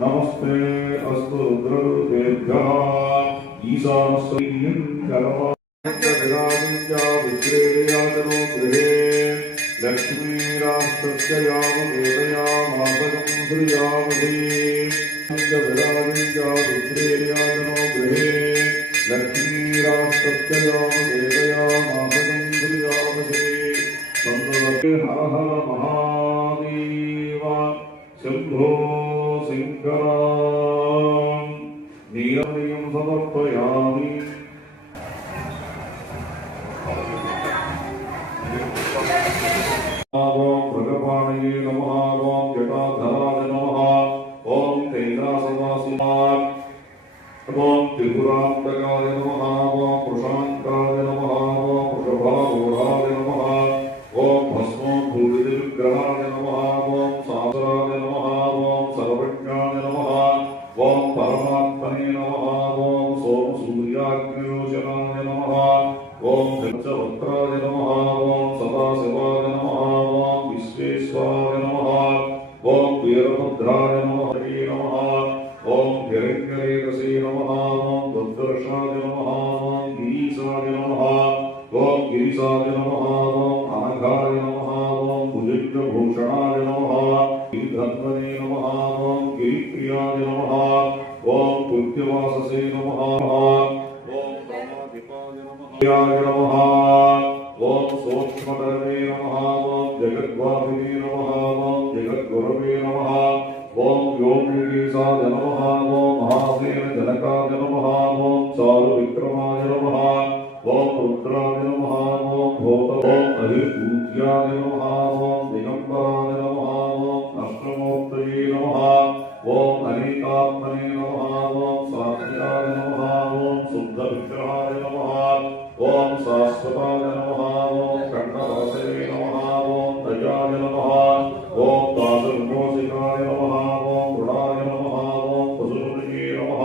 नमस्ते अस्तु रुद्ररूपेभ्यः ईशानस्वैर्यं विश्रेयाजनो गृहे लक्ष्मीराष्ट्रस्याववेदयामासगं श्रियावधे विश्रेयाजनो गृहे लक्ष्मीराष्ट्रस्याववेदयामासगं श्रियावधे हर हर महादेव शंभो शंकर नीरमयं समर्पयामि। ओम भगवाणे नमः। ओम जटाधराय नमः। ओम कैलासवासिनाय ओम त्रिपुरान्तकाय नमः। ओम प्रशान्ताय नमः। ओम वृषभारूढाय नमः। ओम भस्मोद्भूतिविग्रहाय नमः। ओम सागराय नमः। ओम सर्वज्ञाय नमः। ओम परमात्मने नमः। ओम सोमसूर्याग्नियोजनाय नमः। ओम पंचवक्त्राय नमः। ओम सदाशिवाय नमः। ओम विश्वेश्वराय नमः। ओम वीरभद्राय नमः। हरे नमः। ओम हिरण्यरेतसे नमः। ओम दुर्दर्शाय नमः। ओम गिरीशाय नमः। ओम गिरीशाय नमः। ओम अनघाय नमः। ओम भुजङ्गभूषणाय नमः। गिरिधन्वने नमः। ओम गिरिप्रियाय नमः। ओम कृत्यवाससे नमः। ओम ब्रह्माधिपाय नमः। ओम सूक्ष्मधर्मे नमः। ओम जगद्वापिने नमः। ओम जगद्गुरवे नमः। ओम व्योमकेशाय नमः। ओम महासेन जनकाय नमः। ओम चारुविक्रमाय नमः। ओम रुद्राय नमः। ओम अधिपूज्याय नमः। ओम दिगंबराय नमः। ओम अष्टमूर्तये नमः। ओम अनेकात्मने नमः। ओम सात्विकाय नमः। ओम शुद्धविग्रहाय नमः। ओम शाश्वताय नमः। ओम खण्डवासये नमः। ओम दयाय नमः। ओम दासविमोचकाय नमः। ओम गुणाय नमः। ओम पशुपतये नमः।